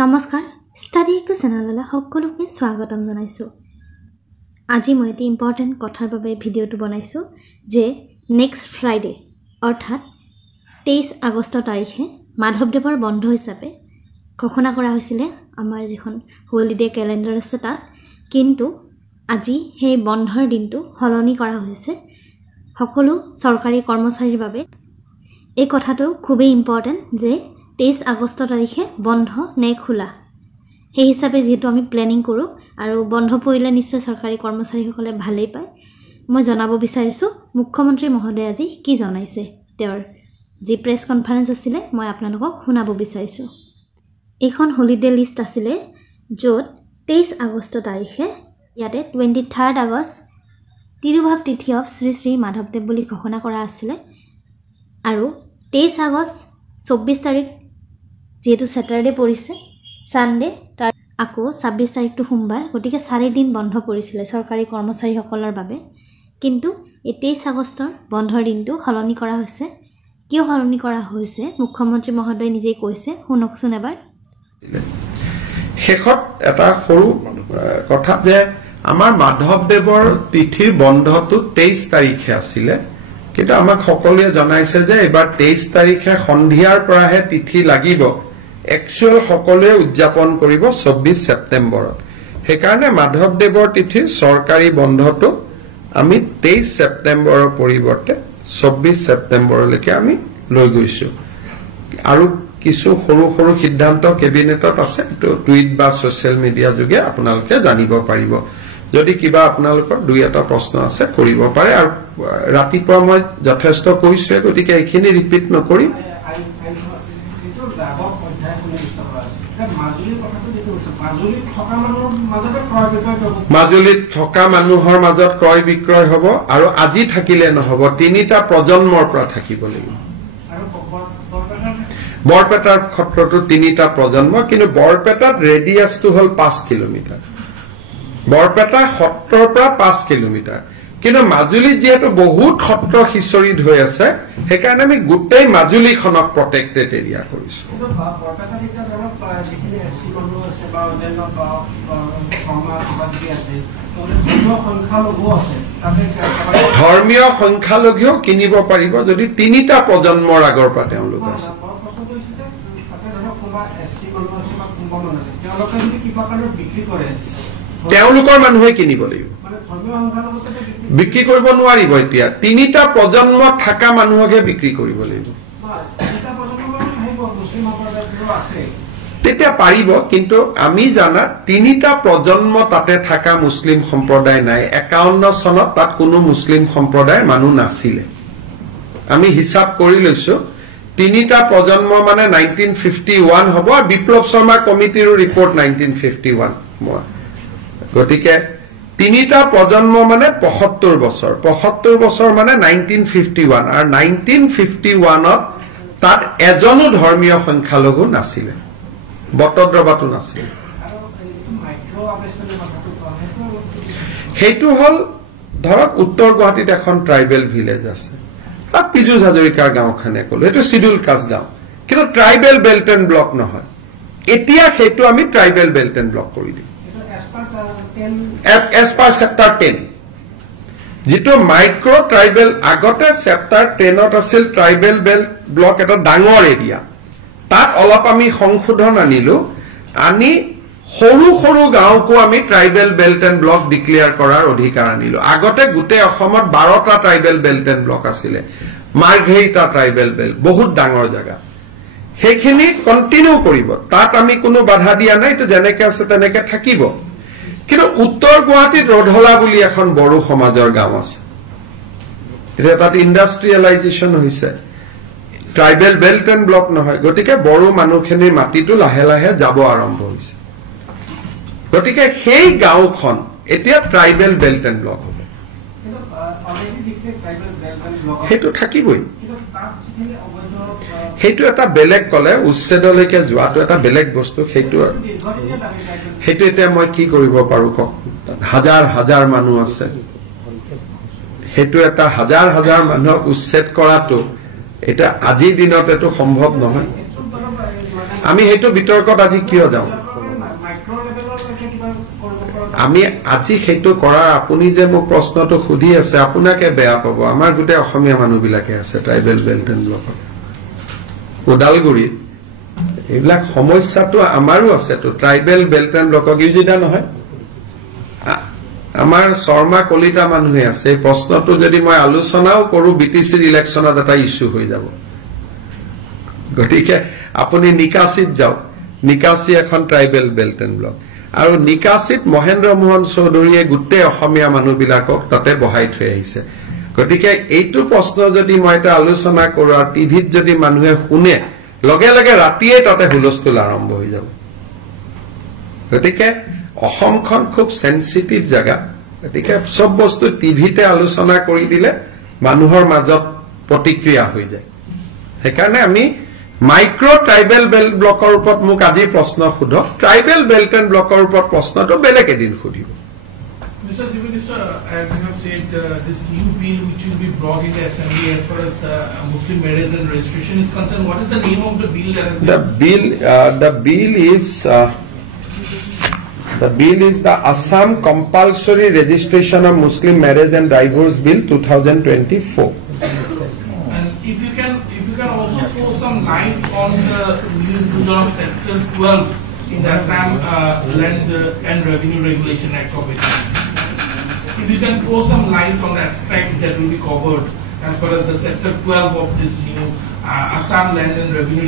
নমস্কাৰ study eco চেনেললৈ সকলোকে স্বাগতম জনাইছো। আজি মই এটি ইম্পৰ্টেণ্ট কথাৰ বাবে ভিডিঅ'টো বনাইছো যে নেক্সট ফ্ৰাইডে অৰ্থাৎ 23 আগষ্ট তাৰিখে মাধৱদেৱৰ বন্ধ হিচাপে ঘোষণা কৰা হৈছিল আমাৰ যিখন হলিডে ক্যালেন্ডাৰ আছে তাত, কিন্তু আজি সেই বন্ধৰ দিনটো সলনি কৰা হৈছে সকলো চৰকাৰী কৰ্মচাৰীৰ বাবে। এই কথাটো খুবেই ইম্পৰ্টেণ্ট যে 23 আগষ্ট তাৰিখে বন্ধ নে খোলা, সেই হিচাপে যেহেতু আমি প্লেনিং কৰোঁ আৰু বন্ধ পৰিলে নিশ্চয় চৰকাৰী কৰ্মচাৰীসকলে ভালেই পায়। মই জনাব বিচাৰিছোঁ মুখ্যমন্ত্ৰী মহোদয় আজি কি জনাইছে, তেওঁৰ যি প্ৰেছ কনফাৰেন্স আছিলে মই আপোনালোকক শুনাব বিচাৰিছোঁ। এইখন হলিডে লিষ্ট আছিলে য'ত 23 আগষ্ট তাৰিখে ইয়াতে 23 আগষ্ট তিৰুভাৱ তিথি অফ শ্ৰী শ্ৰী মাধৱদেৱ বুলি ঘোষণা কৰা আছিলে, আৰু 23 আগষ্ট 24 তাৰিখ যেহেতু স্যাটাৰডে পৰিছে সানডে, তাৰ আকৌ 26 তাৰিখটো সোমবাৰ, গতিকে 4 দিন বন্ধ পৰিছিলে চৰকাৰী কৰ্মচাৰীসকলৰ বাবে। কিন্তু এই 23 আগষ্টৰ বন্ধৰ দিনটো সলনি কৰা হৈছে। কিয় সলনি কৰা হৈছে মুখ্যমন্ত্ৰী মহোদয় নিজেই কৈছে, শুনকচোন এবাৰ। শেষত এটা সৰু কথা যে আমাৰ মাধৱদেৱৰ তিথিৰ বন্ধটো 23 তাৰিখে আছিলে, কিন্তু আমাক সকলোৱে জনাইছে যে এবাৰ 23 তাৰিখে সন্ধিয়াৰ পৰাহে তিথি লাগিব, একচুৱেল সকলোৱে উদযাপন কৰিব 24 ছেপ্টেম্বৰত। সেইকাৰণে মাধৱদেৱৰ তিথিৰ চৰকাৰী বন্ধটো আমি 23 ছেপ্টেম্বৰৰ পৰিৱৰ্তে 24 ছেপ্টেম্বৰলৈকে আমি লৈ গৈছো। আৰু কিছু সৰু সৰু সিদ্ধান্ত কেবিনেটত আছে, এইটো টুইট বা ছচিয়েল মিডিয়া যোগে আপোনালোকে জানিব পাৰিব। যদি কিবা আপোনালোকৰ দুই এটা প্ৰশ্ন আছে কৰিব পাৰে, আৰু ৰাতিপুৱা মই যথেষ্ট কৈছোৱে, গতিকে এইখিনি ৰিপিট নকৰি মাজুলীত থকা মানুহৰ মাজত ক্ৰয় বিক্ৰয় হ'ব, আৰু আজি থাকিলে নহ'ব, 3টা প্ৰজন্মৰ পৰা থাকিব লাগিব। বৰপেটাৰ ক্ষেত্ৰতো 3টা প্ৰজন্ম, কিন্তু বৰপেটাত ৰেডিয়াছটো হ'ল 5 কিলোমিটাৰ, বৰপেটা সত্ৰৰ পৰা 5 কিলোমিটাৰ। কিন্তু মাজুলীত যিহেতু বহুত সত্ৰ সিঁচৰিত হৈ আছে, সেইকাৰণে আমি গোটেই মাজুলীখনক প্ৰটেক্টেড এৰিয়া কৰিছো। ধৰ্মীয় সংখ্যালঘুও কিনিব পাৰিব যদি 3টা প্ৰজন্মৰ আগৰ পৰা তেওঁলোক আছে। তেওঁলোকৰ মানুহে কিনিব লাগিব, বিক্ৰী কৰিব নোৱাৰিব। এতিয়া 3টা প্ৰজন্ম থকা মানুহকহে বিক্ৰী কৰিব লাগিব, তেতিয়া পাৰিব। কিন্তু আমি জানাত 3টা প্ৰজন্ম তাতে থকা মুছলিম সম্প্ৰদায় নাই। 51 চনত তাত কোনো মুছলিম সম্প্ৰদায়ৰ মানুহ নাছিলে। আমি হিচাপ কৰি লৈছো 3টা প্ৰজন্ম মানে 1951 হ'ব, আৰু বিপ্লৱ শৰ্মা কমিটিৰো ৰিপৰ্ট 1951। গতিকে 3টা প্ৰজন্ম মানে 75 বছৰ, 75 বছৰ মানে 1951, আৰু 1951ত তাত এজনো ধৰ্মীয় সংখ্যালঘু নাছিলে, বটদ্ৰৱাটো নাছিলে। সেইটো হ'ল ধৰক উত্তৰ গুৱাহাটীত এখন ট্ৰাইবেল ভিলেজ আছে, তাত পীযুষ হাজৰিকাৰ গাঁওখনে ক'লো, এইটো চিডুল কাষ্ট গাঁও, কিন্তু ট্ৰাইবেল বেল্ট এণ্ড ব্লক নহয়। এতিয়া সেইটো আমি ট্ৰাইবেল বেল্ট এণ্ড ব্লক কৰি দিম এজ পাৰ চেপ্টাৰ 10, যিটো মাইক্ৰ ট্ৰাইবেল। আগতে চেপ্টাৰ 10ত আছিল ট্ৰাইবেল বেল্ট ব্লক, এটা ডাঙৰ এৰিয়া, তাত অলপ আমি সংশোধন আনিলো, আনি সৰু সৰু গাঁওকো আমি tribal belt and block declare কৰাৰ অধিকাৰ আনিলো। আগতে গোটেই অসমত 12টা ট্ৰাইবেল বেল্ট এণ্ড ব্লক আছিলে, মাৰ্ঘেৰিটা ট্ৰাইবেল বেল্ট, বহুত ডাঙৰ জেগা। সেইখিনি কণ্টিনিউ কৰিব, তাত আমি কোনো বাধা দিয়া নাই, এইটো যেনেকে আছে তেনেকে থাকিব। কিন্তু উত্তৰ গুৱাহাটীত ৰধলা বুলি এখন বড়ো সমাজৰ গাঁও আছে, এতিয়া তাত ইণ্ডাষ্ট্ৰিয়েলাইজেশ্যন হৈছে, ট্ৰাইবেল বেল্ট এণ্ড ব্লক নহয়। গতিকে বড়ো মানুহখিনিৰ মাটিটো লাহে লাহে যাব আৰম্ভ হৈছে, গতিকে সেই গাঁওখন এতিয়া ট্ৰাইবেল বেল্ট এণ্ড ব্লক হ'ব। সেইটো থাকিবই, সেইটো এটা বেলেগ কলে উচ্ছেদলৈকে যোৱাটো এটা বেলেগ বস্তু। সেইটো এতিয়া মই কি কৰিব পাৰো কওক, হাজাৰ হাজাৰ মানুহ আছে, সেইটো এটা হাজাৰ হাজাৰ মানুহক উচ্ছেদ কৰাটো এটা আজিৰ দিনত এইটো সম্ভৱ নহয়। আমি হেতু বিতৰ্কত আজি কিয় যাওঁ আমি আজি হেতু কৰা আপুনি যে মোক প্ৰশ্নটো খুদি আছে আপোনাকে বেয়া পাব আমাৰ গুটে অসমীয়া মানুহ বিলাকে আছে ট্ৰাইবেল বেল্ট এণ্ড ব্লকত ওদালগুৰি এইবিলাক সমস্যাটো আমাৰো আছে তো ট্ৰাইবেল বেল্ট এণ্ড ব্লকক ইউজিদা নহয় আমাৰ শৰ্মা কলিতা মানুহে আছে এই প্ৰশ্নটো যদি মই আলোচনাও কৰো বিটিসিৰ ইলেকশনত এটা ইস্যু হৈ যাব গতিকে আপুনি নিকাসিত যাও নিকাসি এখন ট্ৰাইবেল বেল্ট এণ্ড ব্লক আৰু নিকাসিত মহেন্দ্ৰ মোহন চৌধুৰীয়ে গুটে অসমীয়া মানুহবিলাকক তাতে বহাই থৈ আহিছে গতিকে এইটো প্ৰশ্ন যদি মই এটা আলোচনা কৰো আৰু টিভিত যদি মানুহে শুনে লগে লগে ৰাতিয়ে তাতে হুলস্থুল আৰম্ভ হৈ যাব গতিকে অসমখন খুব সেনসিটিভ জায়গা গতিকে সব বস্তু টিভিতে আলোচনা কৰি দিলে মানুহৰ মাজত প্ৰতিক্ৰিয়া হৈ যায় সেইকাৰণে আমি মাইক্ৰো ট্ৰাইবেল বেল্ট ব্লকৰ ওপৰত মোক আজি প্ৰশ্ন খুধক ট্ৰাইবেল বেল্ট এণ্ড ব্লকৰ ওপৰত প্ৰশ্নটো বেলেগ এদিন খুধিব Mr. Chief Minister, as you have said, this new bill which will be brought in the Assembly as far as Muslim marriage and registration is concerned, what is the name of the bill that has been... The bill is the Assam Compulsory Registration of Muslim Marriage and Divorce Bill 2024. And if you can also throw some light on the new inclusion of Section 12 in the Assam Land and Revenue Regulation Act of it. If you can throw some light on the aspects that will be covered as far as the Chapter 12 of this new Assam Land and Revenue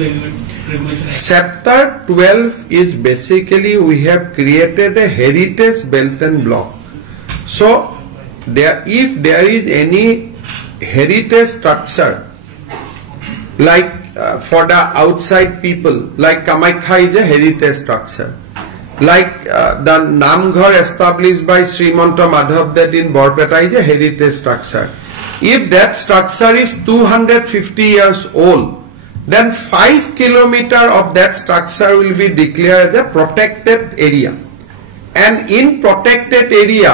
Regulation Act. Chapter 12 is basically we have created a heritage belt and block. So if there is any heritage structure like for the outside people, like Kamakhya is a heritage structure. Like the Namghar established by Srimanta Madhav that in Borpeta is a heritage structure. If that structure is 250 years old, then 5 kilometers of that structure will be declared as a protected area. And in protected area,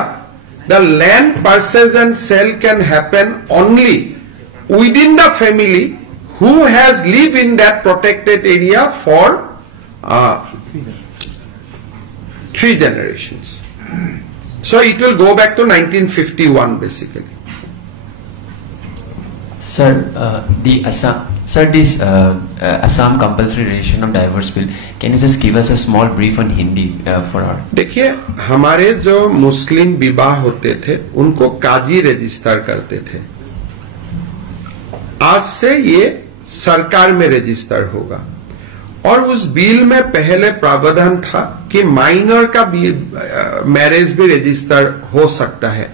the land purchase and sale can happen only within the family who has lived in that protected area for 3 generations. So it will go back to 1951 basically. Sir, this Assam Compulsory Registration of Divorce Bill, can you just give us a small brief on Hindi for our? देखिए हमारे जो मुस्लिम विवाह होते थे उनको काजी register करते थे आज से ये सरकार में रजिस्टर होगा और उस बिल में पहले प्रावधान था कि माइनर का मैरिज भी रजिस्टर हो सकता है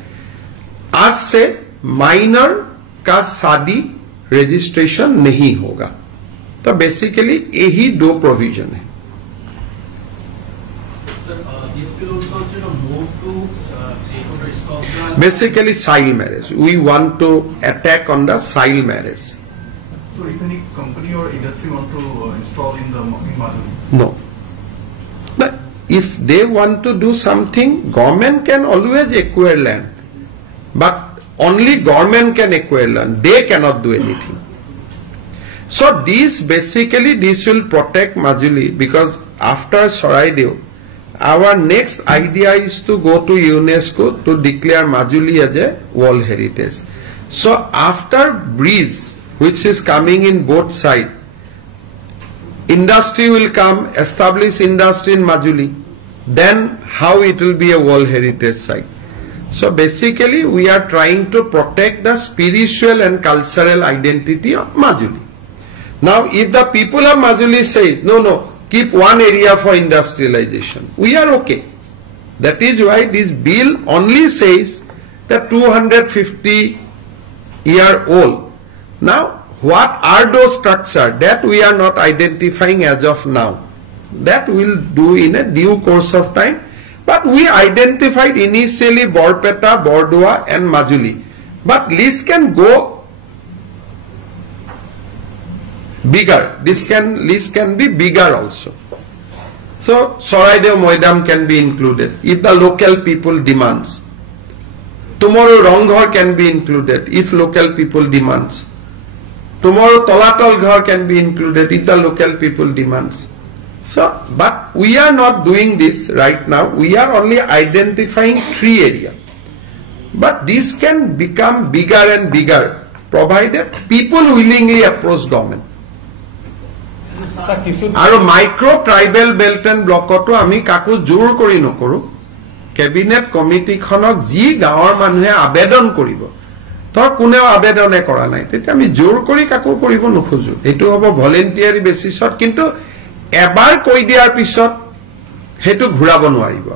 आज से माइनर का शादी रजिस्ट्रेशन नहीं होगा तो बेसिकली यही 2 प्रोविजन है basically child marriage we want to attack on the child marriage So if any company or industry want to install in Majuli? No. But if they want to do something, government can always acquire land. But only government can acquire land. They cannot do anything. So this will protect Majuli because after Saraideo, our next idea is to go to UNESCO to declare Majuli as a World Heritage. So after bridge, which is coming in both sides, industry will come, establish industry in Majuli, then how it will be a World Heritage Site. So basically we are trying to protect the spiritual and cultural identity of Majuli. Now if the people of Majuli says, no, keep one area for industrialization, we are okay. That is why this bill only says that 250-year-old. Now, what are those structures that we are not identifying as of now? That we'll do in a due course of time. But we identified initially Borpeta, Bordua and Majuli. But list can go bigger. List can be bigger also. So, Saraideo Moidam can be included if the local people demands. Tomorrow Ronghor can be included if local people demands. Tomorrow Tolatol Ghar can be included if the local people demands. So, but we are not doing this right now. We are only identifying 3 areas. But this can become bigger and bigger, provided people willingly approach government. আৰু micro tribal belt and ব্লকতো আমি কাকো জোৰ কৰি নকৰো cabinet কমিটিখনক যি গাঁৱৰ মানুহে আবেদন কৰিব ধৰ কোনেও আবেদনে কৰা নাই তেতিয়া আমি জোৰ কৰি কাকো কৰিব নোখোজো এইটো হ'ব ভলেন্টিয়াৰি বেচিছত কিন্তু এবাৰ কৈ দিয়াৰ পিছত হেতু ঘূৰাব নোৱাৰিব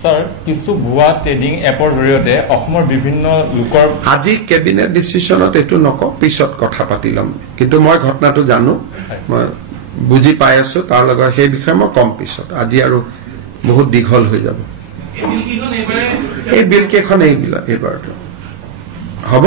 স্যাৰ কিছু ভুৱা ট্ৰেডিং এপৰ জৰিয়তে অসমৰ বিভিন্ন লোকৰ আজি কেবিনেট ডিসিশনত এটো নক পিছত কথা পাতিলম কিন্তু মই ঘটনাটো জানো মই বুজি পাই আছো তাৰ লগ সেই বিষয় মই কম পিছত আজি আৰু বহুত দীঘল হৈ যাব এই বিল কেখন এইবিলা এবাৰ হ'ব